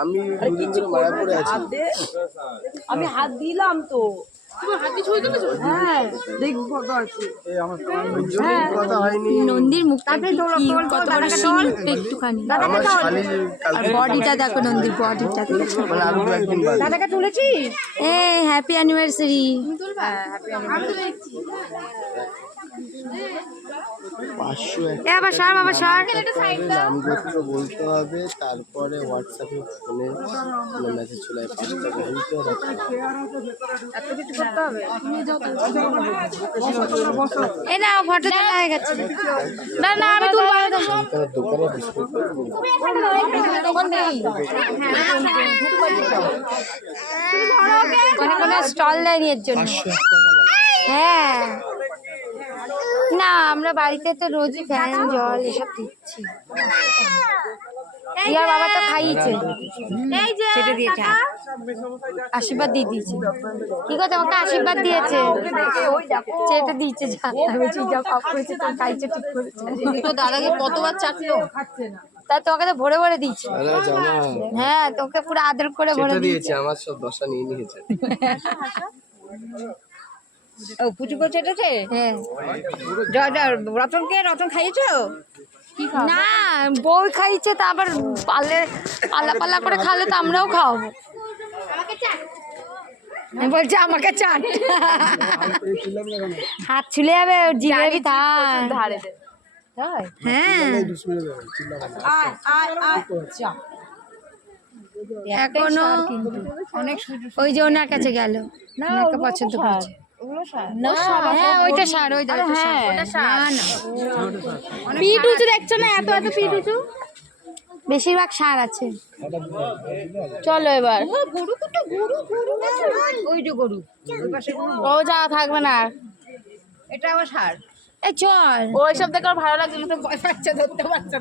আমি দুদিন ধরে মারা পড়ে আছি। আমি হাত দিলাম তো। হ্যাঁ দেখবো কত আছে। কথা হয়নি। নন্দীর মুখটা কত বড় সিং একটুখানি, আর বডিটা দেখো, নন্দীর বডিটা দেখো। মানে আরো একদিন বাদ। দাদাকে তুলেছিস? এই হ্যাপি অ্যানিভার্সারি। আবার সর বাবা সর। নামগোত্র বলতে হবে, তারপরে হোয়াটসঅ্যাপে ফোনে মেসেজ চলে আসবে। এত কিছু করতে হবে? এই না ফটো তোলা হয়ে গেছে। না না আমি তুলবো না। দোকানে ডিসপ্লে কোনো কোনো স্টল দেয়নি এর জন্য। হ্যাঁ না আমরা বাড়িতে তো রোজই ফ্যান জল এসব দিচ্ছি। ইয়ার বাবা তো খাইয়েছে, সেটা দিয়েছে, আশীর্বাদ দিয়ে দিয়েছে। কি কথা আমাকে আশীর্বাদ দিয়েছে, সেটা দিয়েছে। যা কাপ করেছে তো খাইছে, ঠিক করেছে। তো দাদাকে কতবার চাটলো। তা তোকে তো ভরে ভরে দিয়েছে। হ্যাঁ তোকে পুরো আদর করে ভরে দিয়েছে। আমার সব দশা নিয়ে নিয়েছে। ও পুচু করে চেটেছে। হ্যাঁ রতন খাইয়েছো? না বই খাইছে, তা আবার পাল্লা পাল্লা করে খালে তো আমরাও খাওয়াবো। বলছে আমাকে চাট, হাত ছুলে যাবে জিভে ধারে। হ্যাঁ এখনো অনেক ওই যে ওনার কাছে গেল, ওনাকে পছন্দ করছে। হ্যাঁ ওইটা সার, ওই না পিট উঁচু দেখছো না, এত এত পিট উঁচু। বেশিরভাগ সার আছে। চলো এবার। ওই যে গরু ও যাওয়া থাকবে না। এটা আবার সার। এই চল, ওইসব দেখে ভালো লাগছে না, তো ভয় পাচ্ছে, ধরতে পারছে না।